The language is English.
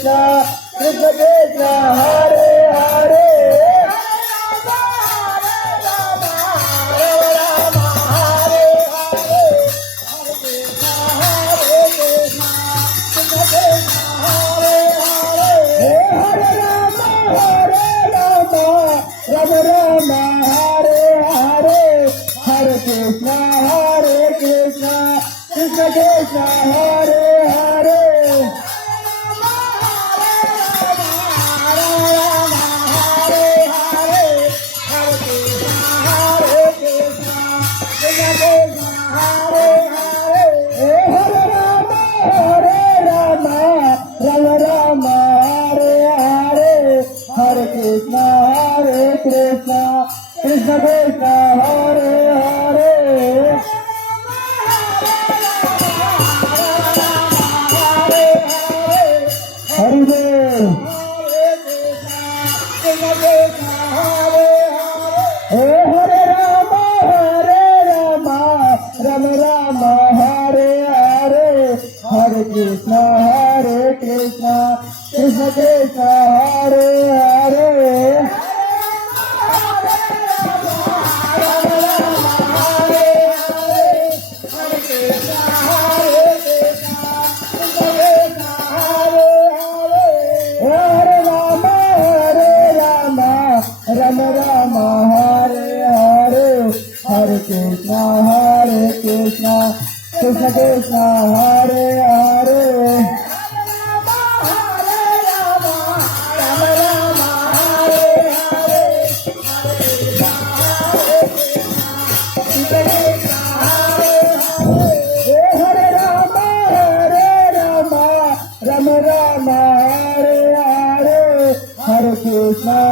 Krishna Krishna Krishna Hare Hare Rama Rama Hare Hare Hare Krishna Krishna Krishna Hare Hare Rama Rama Hare Hare Hare Krishna Krishna Krishna Hare Hare Hari Bol Hare Rama Rama Rama Hare Hare Hare Krishna Krishna Krishna Hare Hare Rama Rama Hare Hare Hare Krishna Krishna Krishna Hare Hare Rama Rama Hare Hare Hare Krishna